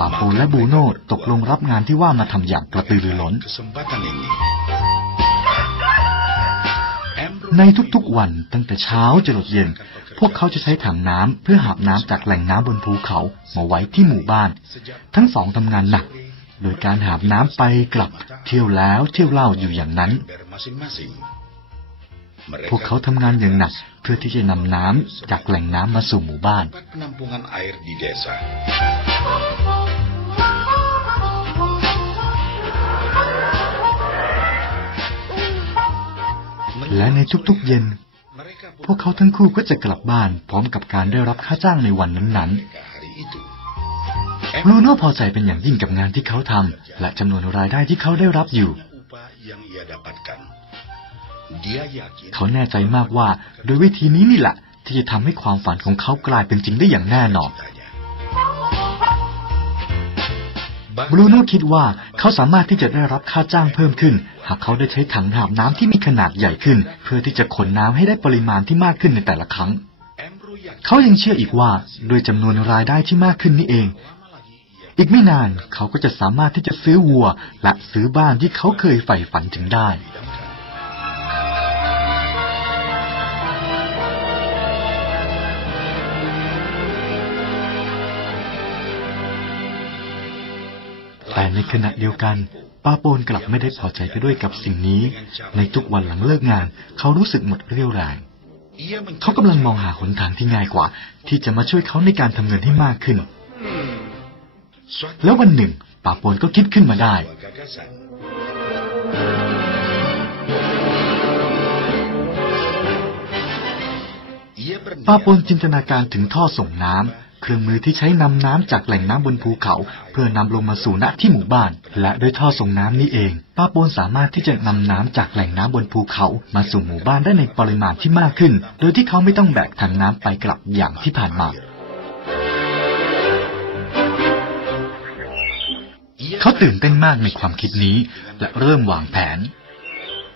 ปาโปและบูโน่ตกลงรับงานที่ว่ามาทำอย่างกระตือรือร้น ในทุกๆวันตั้งแต่เช้าจนเย็น พวกเขาจะใช้ถังน้ำเพื่อหาบน้ำจากแหล่งน้ำบนภูเขามาไว้ที่หมู่บ้าน ทั้งสองทำงานหนัก โดยการหาบน้ำไปกลับ เที่ยวแล้วเที่ยวเล่าอยู่อย่างนั้นพวกเขาทำงานอย่างหนักเพื่อที่จะนำน้ำจากแหล่งน้ำมาสู่หมู่บ้าน และในทุกๆเย็น พวกเขาทั้งคู่ก็จะกลับบ้านพร้อมกับการได้รับค่าจ้างในวันนั้นๆบรูโน่พอใจเป็นอย่างยิ่งกับงานที่เขาทำและจำนวนรายได้ที่เขาได้รับอยู่ เขาแน่ใจมากว่าโดยวิธีนี้นี่แหละที่จะทำให้ความฝันของเขากลายเป็นจริงได้อย่างแน่นอน บรูโน่คิดว่าเขาสามารถที่จะได้รับค่าจ้างเพิ่มขึ้น หากเขาได้ใช้ถังหาบน้ำที่มีขนาดใหญ่ขึ้น เพื่อที่จะขนน้ำให้ได้ปริมาณที่มากขึ้นในแต่ละครั้ง เขายังเชื่ออีกว่าด้วยจำนวนรายได้ที่มากขึ้นนี่เอง อีกไม่นานเขาก็จะสามารถที่จะซื้อวัว และซื้อบ้านที่เขาเคยใฝ่ฝันถึงได้ แต่ในขณะเดียวกันป้าโปนกลับไม่ได้พอใจไปด้วยกับสิ่งนี้ ในทุกวันหลังเลิกงาน เขารู้สึกหมดเรี่ยวแรง เขากำลังมองหาหนทางที่ง่ายกว่า ที่จะมาช่วยเขาในการทำเงินให้มากขึ้น แล้ววันหนึ่งป้าโปนก็คิดขึ้นมาได้ ป้าโปนจินตนาการถึงท่อส่งน้ำ เครื่องมือที่ใช้นำน้ำจากแหล่งน้ำบนภูเขา เพื่อนำลงมาสู่ณที่หมู่บ้าน และด้วยท่อส่งน้ำนี้เอง ป้าปนสามารถที่จะนำน้ำจากแหล่งน้ำบนภูเขา มาสู่หมู่บ้านได้ในปริมาณที่มากขึ้น โดยที่เขาไม่ต้องแบกถังน้ำไปกลับอย่างที่ผ่านมาเขาตื่นเต้นมากในความคิดนี้ และเริ่มวางแผน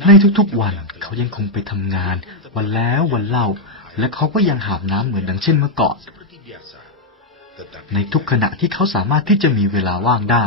ในทุกๆวันเขายังคงไปทำงาน วันแล้ววันเล่า และเขาก็ยังหาบน้ำเหมือนดังเช่นเมื่อก่อน ในทุกขณะที่เขาสามารถที่จะมีเวลาว่างได้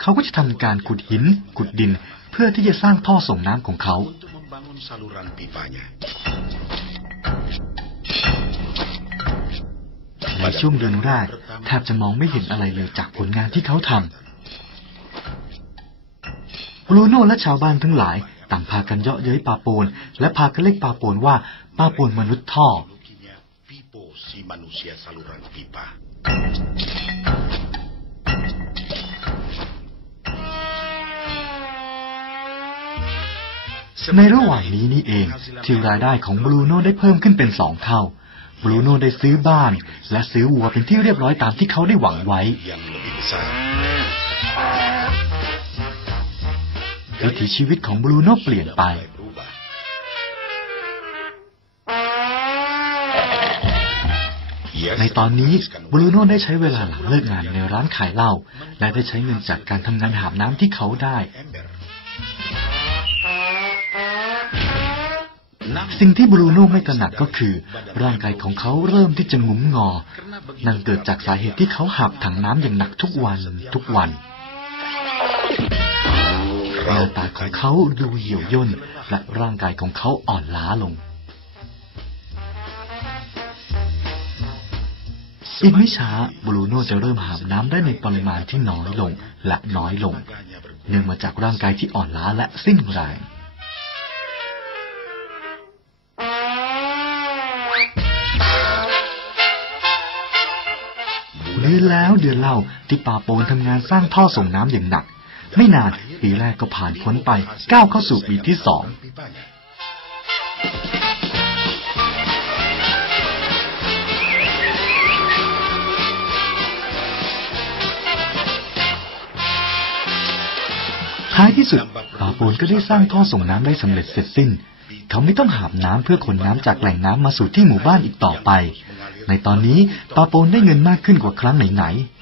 เขาก็จะทำการขุดหิน ขุดดิน เพื่อที่จะสร้างท่อส่งน้ำของเขา untuk membangun saluran pipanya. ในช่วงเดือนแรกแทบจะมองไม่เห็นอะไรเลยจากผลงานที่เขาทำบรูโน่และชาวบ้านทั้งหลาย ต่างพากันเยาะเย้ยปาโปนและพากันเรียกปาโปนว่าปาโปนมนุษย์ท่อ ในระหว่างนี้นี่เอง ที่รายได้ของบรูโน่ได้เพิ่มขึ้นเป็นสองเท่าบรูโน่ได้ซื้อบ้าน และซื้อวัวเป็นที่เรียบร้อยตามที่เขาได้หวังไว้ วิถีชีวิตของบรูโน่เปลี่ยนไป Mulai berubah. ในตอนนี้บรูโน่ได้ใช้เวลาหลังเลิกงานในร้านขายเหล้าและได้ใช้เงินจากการทำงานหาบน้ำที่เขาได้ ember. สิ่งที่บรูโน่ไม่ตระหนักก็คือ ร่างกายของเขาเริ่มที่จะงุ้มงอ นั่นเกิดจากสาเหตุที่เขาหับถังน้ำอย่างหนักทุกวันทุกวัน หน้าตาของเขาดูเหี่ยวย่น และร่างกายของเขาอ่อนล้าลง อีกไม่ช้าบรูโน่จะเริ่มหาบน้ำได้ในปริมาณที่น้อยลงและน้อยลง เนื่องมาจากร่างกายที่อ่อนล้าและสิ้นแรงเดือนแล้วเดือนเล่าที่ป่าโปนทำงานสร้างท่อส่งน้ำอย่างหนัก ไม่นานปีแรกก็ผ่านพ้นไปก้าวเข้าสู่ปีที่สองท้ายที่สุดป่าโปนก็ได้สร้างท่อส่งน้ำได้สำเร็จเสร็จสิ้น เขาไม่ต้องหาบน้ำเพื่อขนน้ำจากแหล่งน้ำมาสู่ที่หมู่บ้านอีกต่อไป ในตอนนี้ป่าโปนได้เงินมากขึ้นกว่าครั้งไหนๆ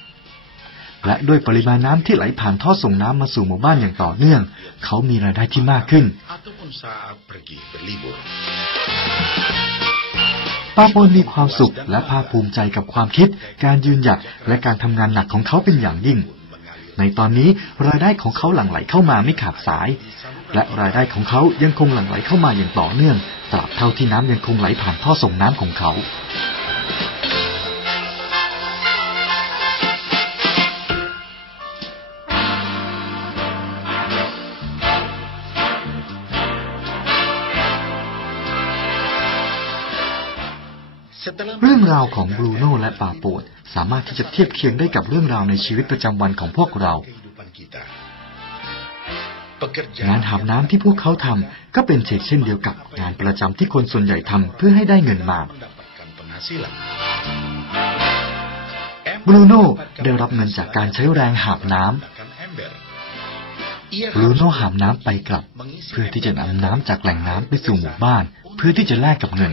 และด้วยปริมาณน้ำที่ไหลผ่านท่อส่งน้ำมาสู่หมู่บ้านอย่างต่อเนื่อง เขามีรายได้ที่มากขึ้น Ataupun saat pergi berlibur. ปาโปนมีความสุขและภาคภูมิใจกับความคิด การยืนหยัดและการทำงานหนักของเขาเป็นอย่างยิ่ง ในตอนนี้รายได้ของเขาหลั่งไหลเข้ามาไม่ขาดสาย และรายได้ของเขายังคงหลั่งไหลเข้ามาอย่างต่อเนื่องตราบเท่าที่น้ำยังคงไหลผ่านท่อส่งน้ำของเขา เรื่องราวของบรูโน่และป่าโปดสามารถที่จะเทียบเคียงได้กับเรื่องราวในชีวิตประจำวันของพวกเรา งานหาบน้ำที่พวกเขาทำก็เป็นเช่นเดียวกับงานประจำที่คนส่วนใหญ่ทำเพื่อให้ได้เงินมาบรูโน่ได้รับเงินจากการใช้แรงหาบน้ำบรูโน่หามน้ำไปกลับ เพื่อที่จะนำน้ำจากแหล่งน้ำไปสู่หมู่บ้าน เพื่อที่จะแลกกับเงิน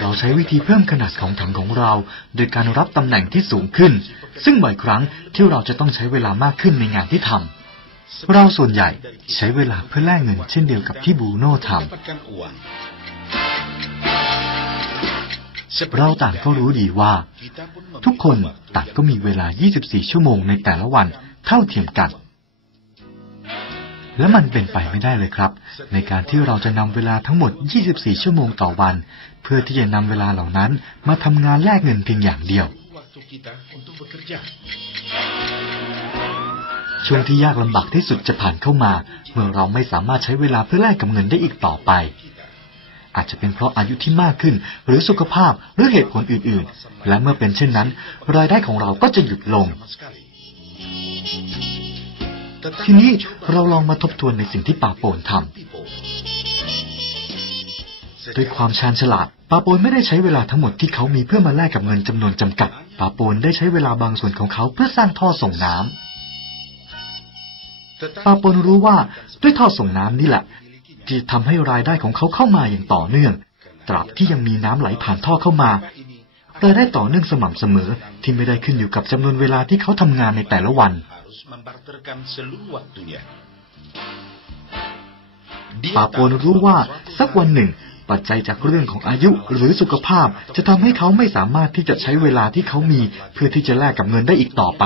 เราใช้วิธีเพิ่มขนาดของถังของเรา โดยการรับตำแหน่งที่สูงขึ้น ซึ่งบ่อยครั้งที่เราจะต้องใช้เวลามากขึ้นในงานที่ทำเราส่วนใหญ่ใช้เวลาเพื่อแลกเงินเช่นเดียวกับที่บูโน่ทำเราต่างก็รู้ดีว่า ทุกคนต่างก็มีเวลา 24 ชั่วโมงในแต่ละวันเท่าเทียมกัน และมันเป็นไปไม่ได้เลยครับ ในการที่เราจะนำเวลาทั้งหมด 24 ชั่วโมงต่อวัน เพื่อที่จะนำเวลาเหล่านั้นมาทำงานแลกเงินเพียงอย่างเดียว ช่วงที่ยากลำบากที่สุดจะผ่านเข้ามา เมื่อเราไม่สามารถใช้เวลาเพื่อแลกกับเงินได้อีกต่อไป อาจจะเป็นเพราะอายุที่มากขึ้น หรือสุขภาพหรือเหตุผลอื่น ๆ และเมื่อเป็นเช่นนั้น รายได้ของเราก็จะหยุดลง ทีนี้เราลองมาทบทวนในสิ่งที่ป่าโป่นทำด้วยความชาญฉลาดป่าโปนไม่ได้ใช้เวลาทั้งหมดที่เขามีเพื่อมาแลกกับเงินจำนวนจำกัดป่าโปนได้ใช้เวลาบางส่วนของเขาเพื่อสร้างท่อส่งน้ำป่าโปนรู้ว่าด้วยท่อส่งน้ำนี่แหละที่ทำให้รายได้ของเขาเข้ามาอย่างต่อเนื่อง ตราบที่ยังมีน้ำไหลผ่านท่อเข้ามารายได้ต่อเนื่องสม่ำเสมอที่ไม่ได้ขึ้นอยู่กับจำนวนเวลาที่เขาทำงานในแต่ละวัน harus membarterkan seluruh waktunya. ปาโปนรู้ว่าสักวันหนึ่ง ปัจจัยจากเรื่องของอายุหรือสุขภาพ จะทำให้เขาไม่สามารถที่จะใช้เวลาที่เขามี เพื่อที่จะแลกกับเงินได้อีกต่อไป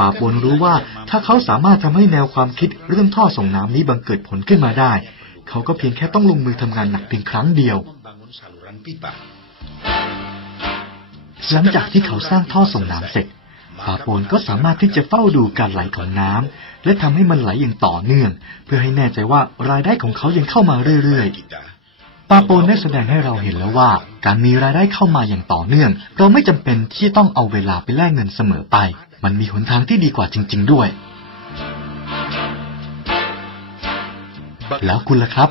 ปาโปนรู้ว่าถ้าเขาสามารถทำให้แนวความคิดเรื่องท่อส่งน้ำนี้บังเกิดผลขึ้นมาได้ เขาก็เพียงแค่ต้องลงมือทำงานหนักเพียงครั้งเดียว membangun saluran pipa. หลังจากที่เขาสร้างท่อส่งน้ำเสร็จปาโปนก็สามารถที่จะเฝ้าดูการไหลของน้ำและทำให้มันไหลอย่างต่อเนื่อง เพื่อให้แน่ใจว่ารายได้ของเขายังเข้ามาเรื่อยๆปาโปนได้แสดงให้เราเห็นแล้วว่า การมีรายได้เข้ามาอย่างต่อเนื่อง เราไม่จำเป็นที่ต้องเอาเวลาไปแลกเงินเสมอไป มันมีหนทางที่ดีกว่าจริง ๆ ด้วย แล้วคุณล่ะครับ